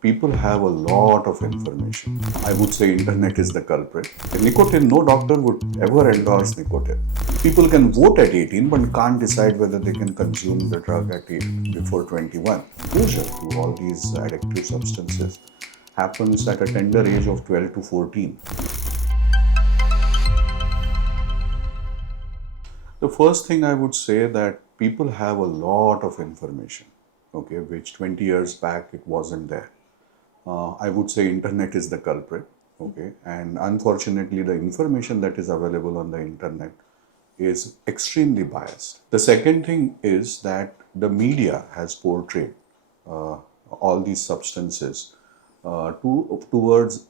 people have a lot of information. I would say internet is the culprit. Nicotine, no doctor would ever endorse nicotine. People can vote at 18 but can't decide whether they can consume the drug at before 21. Exposure to all these addictive substances happens at a tender age of 12 to 14. The first thing I would say that people have a lot of information, okay, which 20 years back it wasn't there. I would say internet is the culprit, okay, and unfortunately the information that is available on the internet is extremely biased. The second thing is that the media has portrayed all these substances towards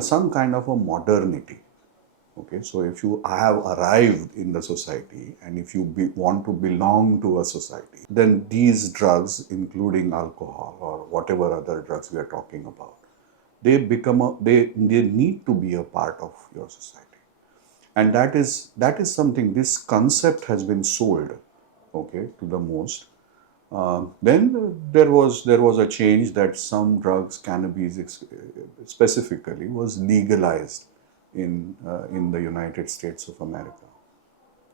some kind of a modernity. Okay, so if you have arrived in the society and if you want to belong to a society, then these drugs, including alcohol or whatever other drugs we are talking about, they need to be a part of your society, and that is something. This concept has been sold, okay, to the most. Then there was a change that some drugs, cannabis specifically, was legalized in the United States of America,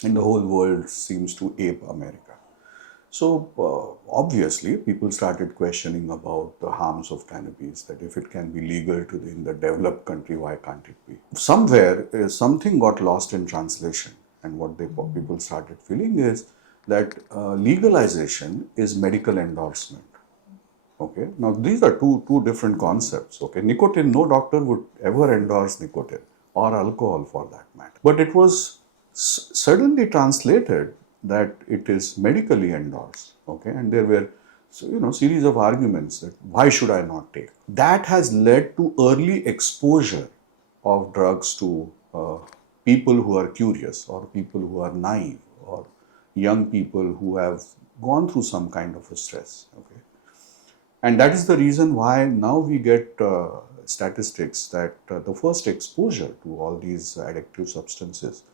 and the whole world seems to ape America. So obviously, people started questioning about the harms of cannabis. That if it can be legal in the developed country, why can't it be? Somewhere something got lost in translation, and what people started feeling is that legalization is medical endorsement. Okay, now these are two different concepts. Okay, nicotine, no doctor would ever endorse nicotine or alcohol for that matter. But it was suddenly translated that it is medically endorsed. Okay, and there were series of arguments that why should I not take? That has led to early exposure of drugs to people who are curious or people who are naive or young people who have gone through some kind of a stress. Okay, and that is the reason why now we get statistics that the first exposure to all these addictive substances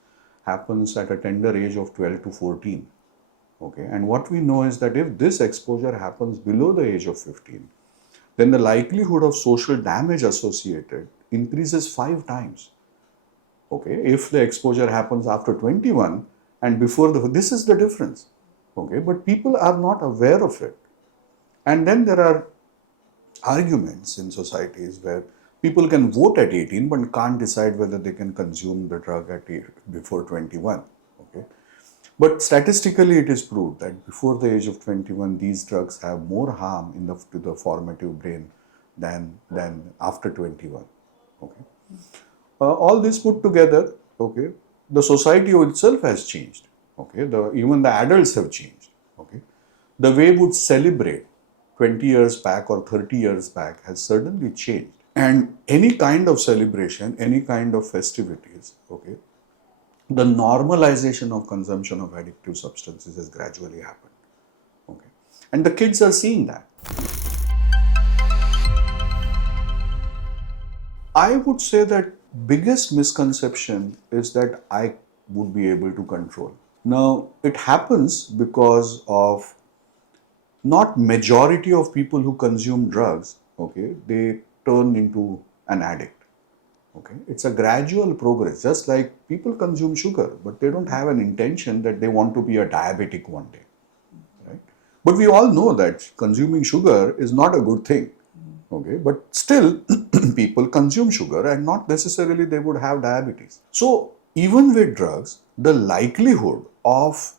happens at a tender age of 12 to 14. Okay, and what we know is that if this exposure happens below the age of 15, then the likelihood of social damage associated increases 5 times. Okay, if the exposure happens after 21 and before this is the difference. Okay, but people are not aware of it. And then there are arguments in societies where people can vote at 18 but can't decide whether they can consume the drug before 21. Okay, but statistically it is proved that before the age of 21 these drugs have more harm to the formative brain than after 21. Okay, all this put together, okay, the society itself has changed. Okay, even the adults have changed. Okay, the way we would celebrate 20 years back or 30 years back has certainly changed. And any kind of celebration, any kind of festivities, okay, the normalization of consumption of addictive substances has gradually happened. Okay, and the kids are seeing that. I would say that biggest misconception is that I would be able to control. Now, it happens because of not majority of people who consume drugs, okay, they turn into an addict. Okay, it's a gradual progress, just like people consume sugar, but they don't have an intention that they want to be a diabetic one day, right? But we all know that consuming sugar is not a good thing. Okay, but still people consume sugar and not necessarily they would have diabetes. So even with drugs, the likelihood of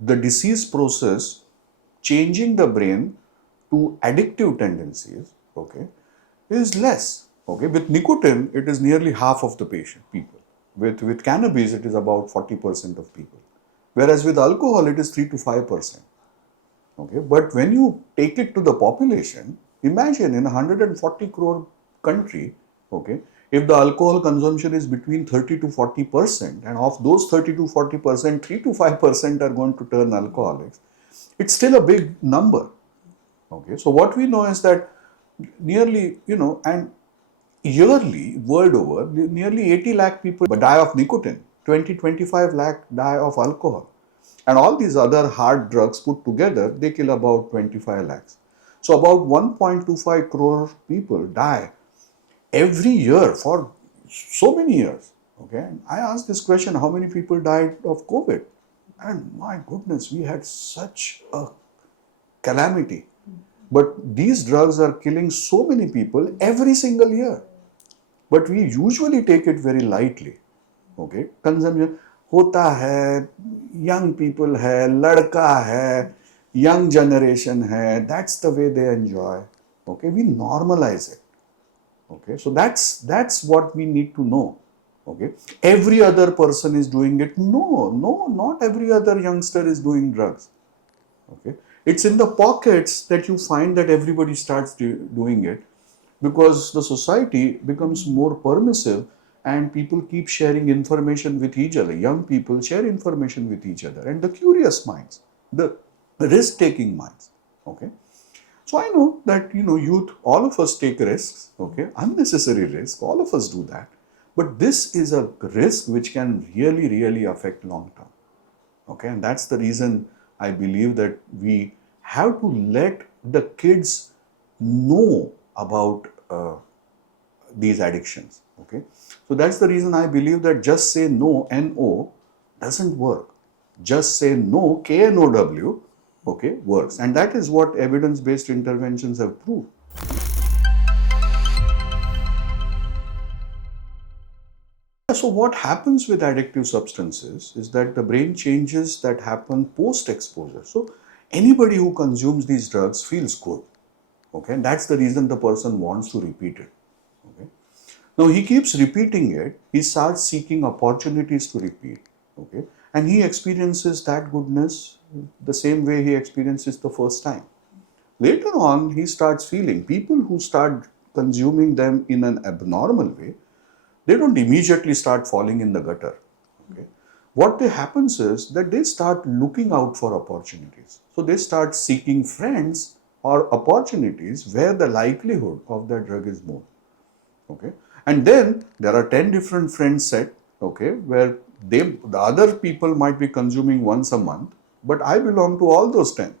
the disease process changing the brain to addictive tendencies, okay, is less. Okay, with nicotine, it is nearly half of the people. With cannabis, it is about 40% of people. Whereas with alcohol, it is 3 to 5%. Okay, but when you take it to the population, imagine in a 140 crore country, okay, if the alcohol consumption is between 30 to 40%, and of those 30 to 40%, 3 to 5% are going to turn alcoholics, it's still a big number. Okay, so what we know is that nearly, and yearly, world over, nearly 80 lakh people die of nicotine, 20-25 lakh die of alcohol. And all these other hard drugs put together, they kill about 25 lakhs. So about 1.25 crore people die every year for so many years. Okay, and I asked this question: how many people died of COVID? And my goodness, we had such a calamity. But these drugs are killing so many people every single year. But we usually take it very lightly. Okay, consumption होता है, young people है, लड़का है, young generation है, that's the way they enjoy. Okay, we normalize it. Okay, so that's what we need to know. Okay, every other person is doing it. No, not every other youngster is doing drugs. Okay, it's in the pockets that you find that everybody starts doing it, because the society becomes more permissive and people keep sharing information with each other. Young people share information with each other, and the curious minds, the risk taking minds. Okay, so I know that, youth, all of us take risks. Okay, unnecessary risk, all of us do that, but this is a risk which can really affect long term. Okay, and that's the reason I believe that we have to let the kids know about these addictions. Okay, so that's the reason I believe that just say no, no, doesn't work. Just say no, KNOW, okay, works. And that is what evidence-based interventions have proved. So what happens with addictive substances is that the brain changes that happen post-exposure. So anybody who consumes these drugs feels good. Okay, and that's the reason the person wants to repeat it. Okay. Now he keeps repeating it, he starts seeking opportunities to repeat. Okay, and he experiences that goodness the same way he experiences the first time. Later on, he starts feeling people who start consuming them in an abnormal way, they don't immediately start falling in the gutter. Okay. What happens is that they start looking out for opportunities. So they start seeking friends or opportunities where the likelihood of that drug is more. Okay. And then there are 10 different friends set, okay, where the other people might be consuming once a month, but I belong to all those 10.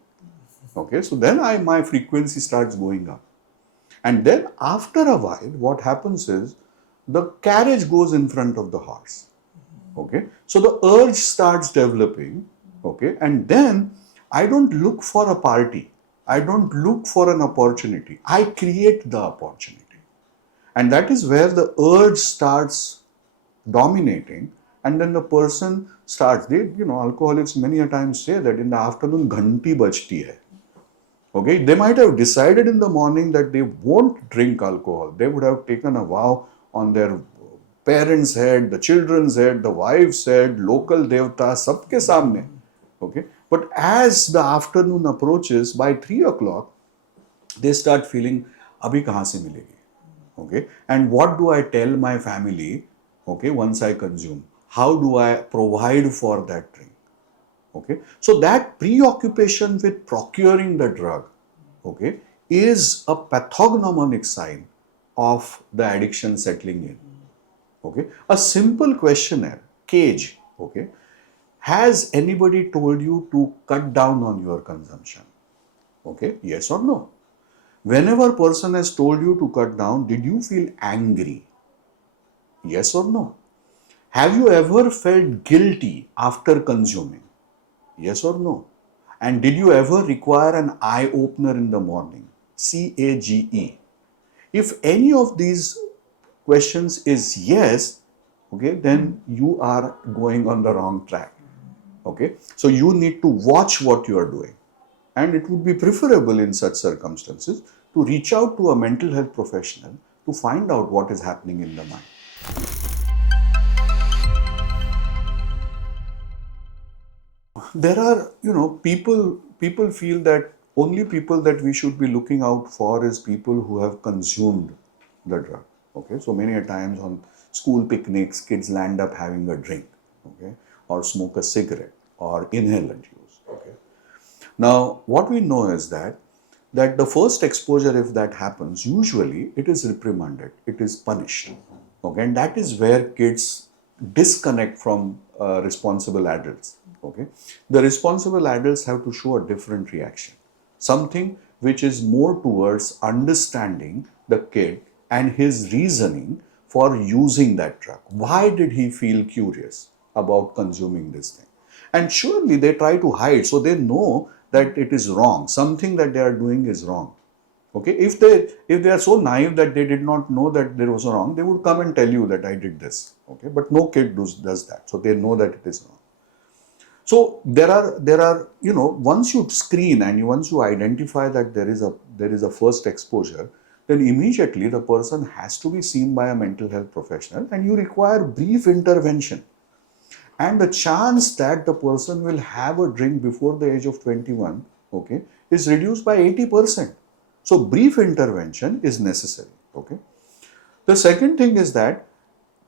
Okay. So then my frequency starts going up. And then after a while, what happens is the carriage goes in front of the horse. Okay. So the urge starts developing. Okay. And then I don't look for a party. I don't look for an opportunity. I create the opportunity. And that is where the urge starts dominating. And then the person starts, alcoholics many a times say that in the afternoon, ghanti bajti hai. Okay, they might have decided in the morning that they won't drink alcohol. They would have taken a vow on their parents' head, the children's head, the wife's head, local devta, sabke samne. Okay, but as the afternoon approaches, by 3 o'clock, they start feeling, abhi kahan se milegi? Okay, and what do I tell my family? Okay, once I consume, how do I provide for that drink? Okay, so that preoccupation with procuring the drug, okay, is a pathognomonic sign of the addiction settling in. Okay, a simple questionnaire, CAGE, okay, has anybody told you to cut down on your consumption? Okay, yes or no? Whenever a person has told you to cut down, did you feel angry? Yes or no? Have you ever felt guilty after consuming? Yes or no? And did you ever require an eye opener in the morning? CAGE. If any of these questions is yes, okay, then you are going on the wrong track. Okay, so you need to watch what you are doing. And it would be preferable in such circumstances to reach out to a mental health professional to find out what is happening in the mind. There are, people feel that only people that we should be looking out for is people who have consumed the drug. Okay, so many a times on school picnics, kids land up having a drink, okay, or smoke a cigarette or inhalant use. Okay. Now, what we know is that the first exposure, if that happens, usually it is reprimanded, it is punished. Okay, and that is where kids disconnect from responsible adults. Okay, the responsible adults have to show a different reaction, something which is more towards understanding the kid and his reasoning for using that drug. Why did he feel curious about consuming this thing? And surely they try to hide, so they know that it is wrong. Something that they are doing is wrong. Okay, if they are so naive that they did not know that there was wrong, they would come and tell you that I did this. Okay, but no kid does that, so they know that it is wrong. So there are once you screen and once you identify that there is a first exposure, then immediately the person has to be seen by a mental health professional, and you require brief intervention. And the chance that the person will have a drink before the age of 21, okay, is reduced by 80%. So brief intervention is necessary. Okay. The second thing is that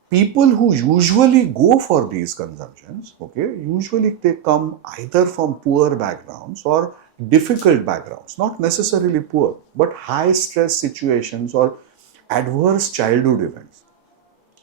people who usually go for these consumptions, okay, usually they come either from poor backgrounds or difficult backgrounds, not necessarily poor, but high stress situations or adverse childhood events.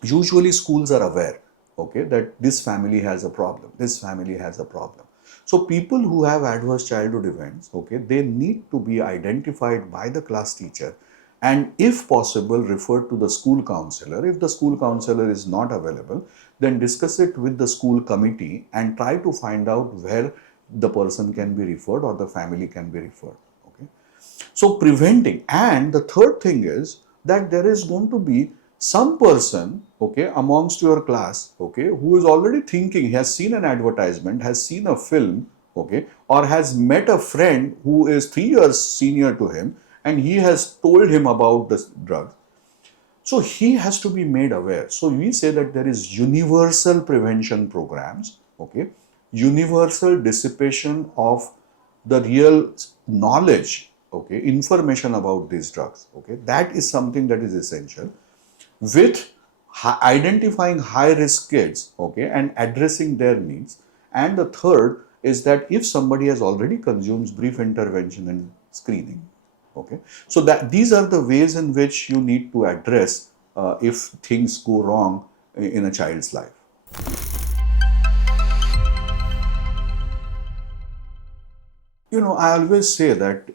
Usually schools are aware, okay, that this family has a problem, this family has a problem. So people who have adverse childhood events, okay, they need to be identified by the class teacher and if possible referred to the school counselor. If the school counselor is not available, then discuss it with the school committee and try to find out where the person can be referred or the family can be referred. Okay. So preventing, and the third thing is that there is going to be some person, okay, amongst your class, okay, who is already thinking, has seen an advertisement, has seen a film, okay, or has met a friend who is 3 years senior to him and he has told him about this drug. So he has to be made aware. So we say that there is universal prevention programs, okay, universal dissipation of the real knowledge, okay, information about these drugs, okay, that is something that is essential, with identifying high risk kids, okay, and addressing their needs. And the third is that if somebody has already consumed, brief intervention and screening. Okay, so that these are the ways in which you need to address if things go wrong in a child's life. I always say that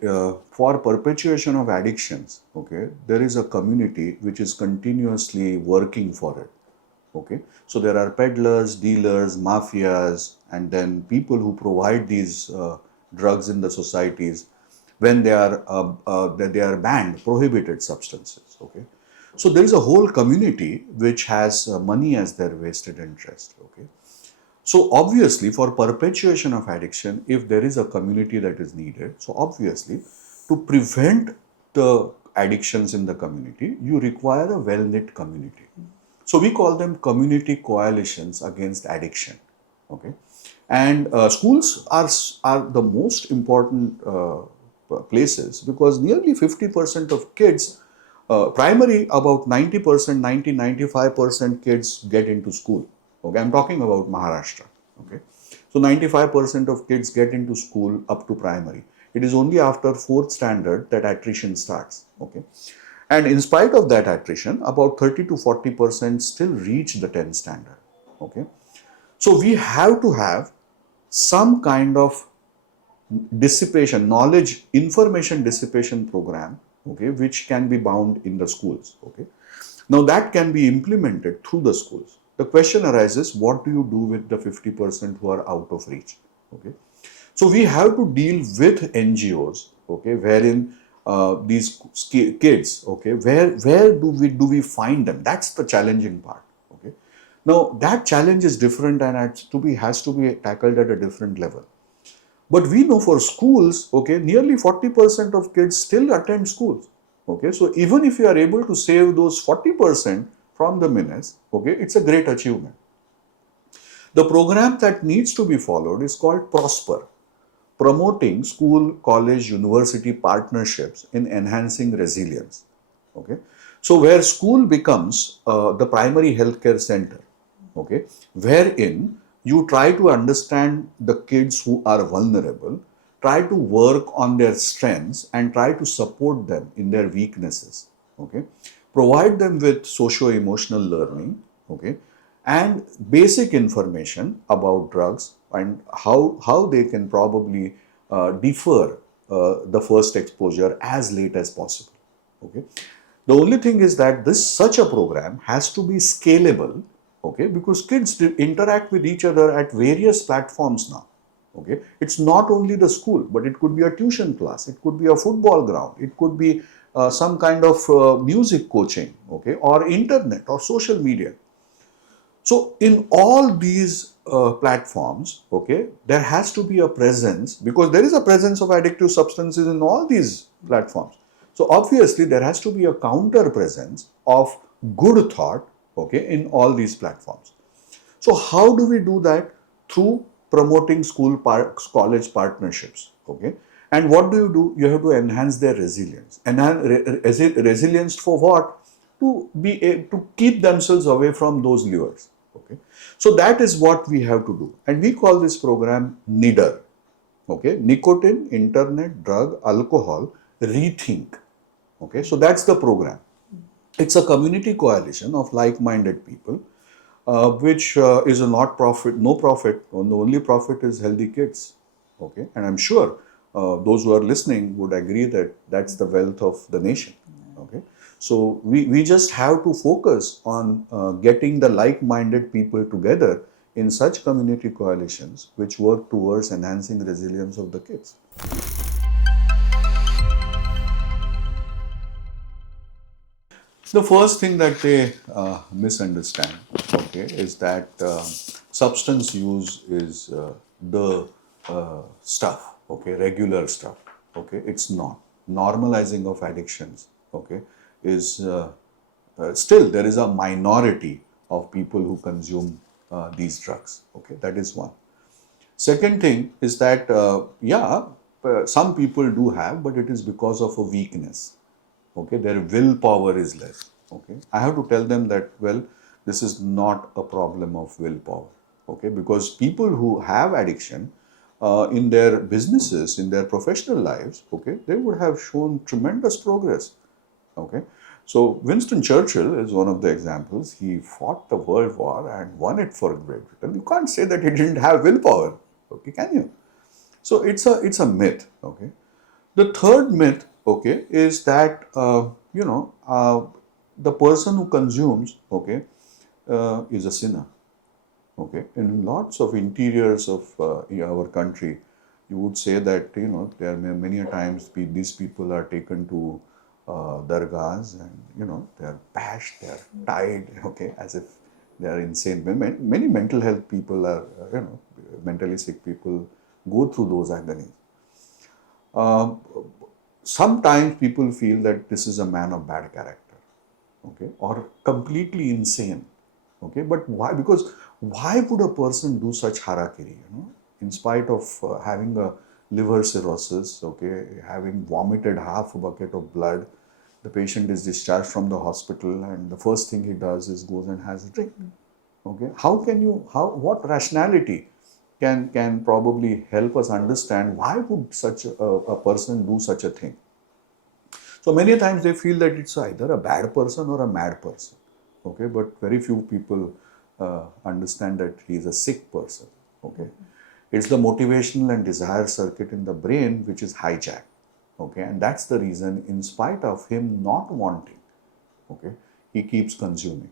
for perpetuation of addictions, okay, there is a community which is continuously working for it. Okay, so there are peddlers, dealers, mafias, and then people who provide these drugs in the societies when they are banned, prohibited substances. Okay, so there is a whole community which has money as their vested interest. Okay, so obviously for perpetuation of addiction, if there is a community that is needed, so obviously to prevent the addictions in the community, you require a well-knit community. So we call them community coalitions against addiction. Okay, and schools are the most important places because nearly 50% of kids, primary about 90%, 95% kids get into school. Okay, I'm talking about Maharashtra. Okay, so 95% of kids get into school up to primary. It is only after 4th standard that attrition starts. Okay, and in spite of that attrition, about 30 to 40% still reach the 10th standard. Okay, so we have to have some kind of dissipation, knowledge, information dissipation program, okay, which can be bound in the schools. Okay, now that can be implemented through the schools. The question arises, what do you do with the 50% who are out of reach? Okay, so we have to deal with NGOs, okay, wherein these kids, okay, where do we find them? That's the challenging part. Okay, now that challenge is different and has to be tackled at a different level. But we know for schools, okay, nearly 40% of kids still attend schools. Okay, so even if you are able to save those 40% from the menace, okay, it's a great achievement. The program that needs to be followed is called PROSPER, promoting school, college, university partnerships in enhancing resilience. Okay, so where school becomes the primary healthcare center, okay, wherein you try to understand the kids who are vulnerable, try to work on their strengths and try to support them in their weaknesses. Okay, provide them with socio-emotional learning, okay, and basic information about drugs and how they can probably differ the first exposure as late as possible. Okay. The only thing is that such a program has to be scalable, okay, because kids interact with each other at various platforms now. Okay, it's not only the school, but it could be a tuition class, it could be a football ground, it could be some kind of music coaching, okay, or internet or social media. So in all these platforms, okay, there has to be a presence, because there is a presence of addictive substances in all these platforms. So obviously there has to be a counter presence of good thought, okay, in all these platforms. So how do we do that? Through promoting college partnerships, okay. And what do? You have to enhance their resilience. Resilience for what? To be to keep themselves away from those lures. Okay, so that is what we have to do, and we call this program NIDR. Okay, nicotine, internet, drug, alcohol, rethink. Okay, so that's the program. It's a community coalition of like-minded people, which is a not profit, no profit. The only profit is healthy kids. Okay, and I'm sure those who are listening would agree that that's the wealth of the nation. Okay, so we just have to focus on getting the like-minded people together in such community coalitions which work towards enhancing resilience of the kids. The first thing that they misunderstand, okay, is that substance use is the stuff, okay, regular stuff, okay. It's not. Normalizing of addictions, okay, is still there is a minority of people who consume these drugs, okay. That is one. Second thing is that, some people do have, but it is because of a weakness. Okay, their willpower is less. Okay, I have to tell them that, well, this is not a problem of willpower. Okay, because people who have addiction in their businesses, in their professional lives, okay, they would have shown tremendous progress. Okay, so Winston Churchill is one of the examples. He fought the World War and won it for Great Britain. You can't say that he didn't have willpower. Okay, can you? So it's a myth. Okay, the third myth, okay, is that the person who consumes, okay, is a sinner. Okay, in lots of interiors of our country, you would say that there are many a times these people are taken to dargahs, and they are bashed, they are tied, okay, as if they are insane. Many mental health people are mentally sick people go through those agonies. Uh, Sometimes people feel that this is a man of bad character, okay, or completely insane, okay. But why? Because why would a person do such harakiri? In spite of having a liver cirrhosis, okay, having vomited half a bucket of blood, the patient is discharged from the hospital, and the first thing he does is goes and has a drink. Okay, how can you? What rationality can probably help us understand why would such a person do such a thing? So many times they feel that it's either a bad person or a mad person, okay, but very few people understand that he is a sick person, okay. It's the motivational and desire circuit in the brain which is hijacked, okay, and that's the reason, in spite of him not wanting, okay, he keeps consuming,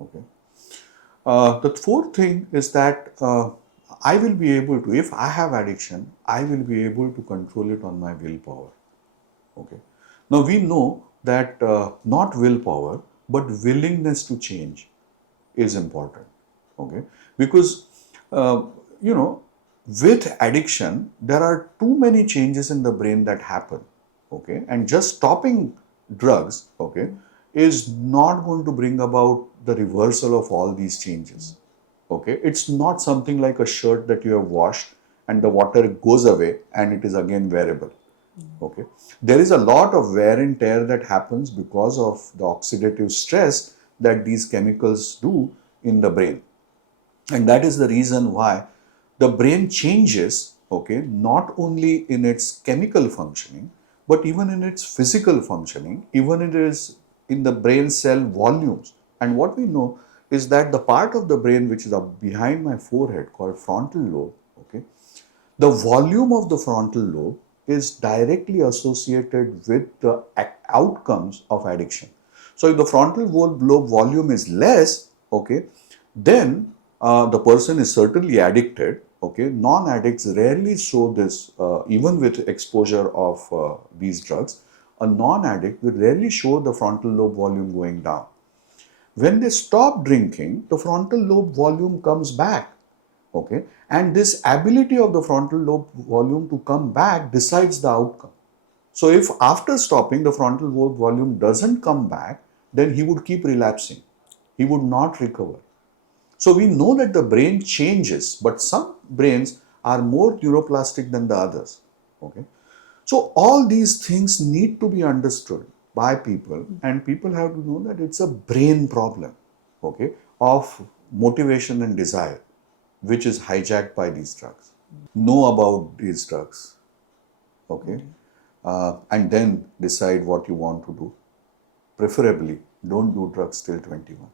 okay. The fourth thing is that I will be able to, if I have addiction, I will be able to control it on my willpower. Okay. Now we know that not willpower, but willingness to change is important. Okay. Because, uh, you know, with addiction, there are too many changes in the brain that happen. Okay. And just stopping drugs, okay, is not going to bring about the reversal of all these changes. Okay, it's not something like a shirt that you have washed and the water goes away and it is again wearable. Okay, there is a lot of wear and tear that happens because of the oxidative stress that these chemicals do in the brain, and that is the reason why the brain changes, okay, not only in its chemical functioning but even in its physical functioning, even it is in the brain cell volumes. And what we know is that the part of the brain which is up behind my forehead called frontal lobe, okay, the volume of the frontal lobe is directly associated with the outcomes of addiction. So if the frontal lobe volume is less, okay, then the person is certainly addicted. Okay, non-addicts rarely show this, even with exposure of these drugs. A non-addict will rarely show the frontal lobe volume going down. When they stop drinking, the frontal lobe volume comes back. Okay, and this ability of the frontal lobe volume to come back decides the outcome. So if after stopping the frontal lobe volume doesn't come back, then he would keep relapsing. He would not recover. So we know that the brain changes, but some brains are more neuroplastic than the others. Okay. So all these things need to be understood by people, and people have to know that it's a brain problem, okay, of motivation and desire, which is hijacked by these drugs. Know about these drugs, okay, and then decide what you want to do. Preferably, don't do drugs till 21.